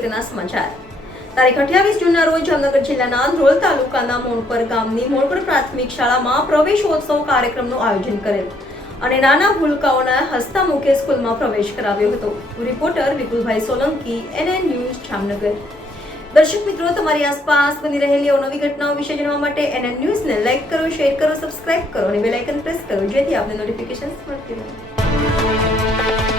અગત્યના સમાચાર તારીખ 28 જૂનના રોજ જામનગર જિલ્લાના ધ્રોલ તાલુકાના મોણપર ગામની મોણપર પ્રાથમિક શાળામાં પ્રવેશોત્સવ કાર્યક્રમનું આયોજન કરેલ અને નાના ભૂલકાઓના હસતા મુખે સ્કૂલમાં પ્રવેશ કરાવ્યો હતો. રિપોર્ટર વિપુલભાઈ સોલંકી, NN ન્યૂઝ, જામનગર. દર્શક મિત્રો, તમારી આસપાસ બની રહેલી અવનવી ઘટનાઓ વિશે જાણવા માટે NN ન્યૂઝને લાઈક કરો, શેર કરો, સબસ્ક્રાઇબ કરો અને બેલ આઇકન પ્રેસ કરો, જેથી આપને નોટિફિકેશન્સ મળતી રહે.